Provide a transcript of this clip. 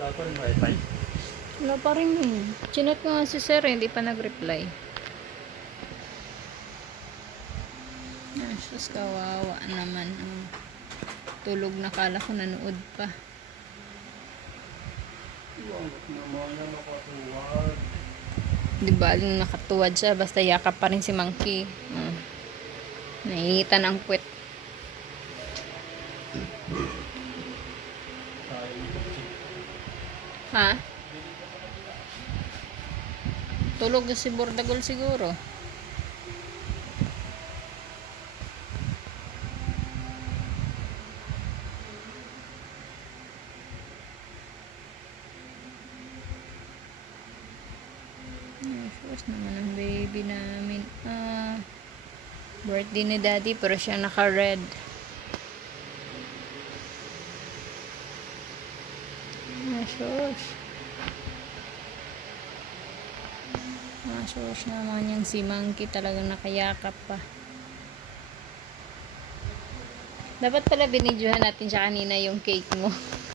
Wala pa rin wifi. Wala pa rin eh. Chinat nga si sir, eh, hindi pa nag-reply. Sus, kawawa naman. Oh. Tulog na kala ko nanood pa. Di ba, yung nakatuwad siya, basta yakap pa rin si Monkey. Oh. Naiita ng puwet. Ha? Tulog si Bordagol siguro. First naman ang baby namin. Ah, birthday ni daddy pero siya naka-red. Ah, shush naman yung si Monkey talagang nakayakap pa. Dapat pala binidyohan natin siya kanina yung cake mo.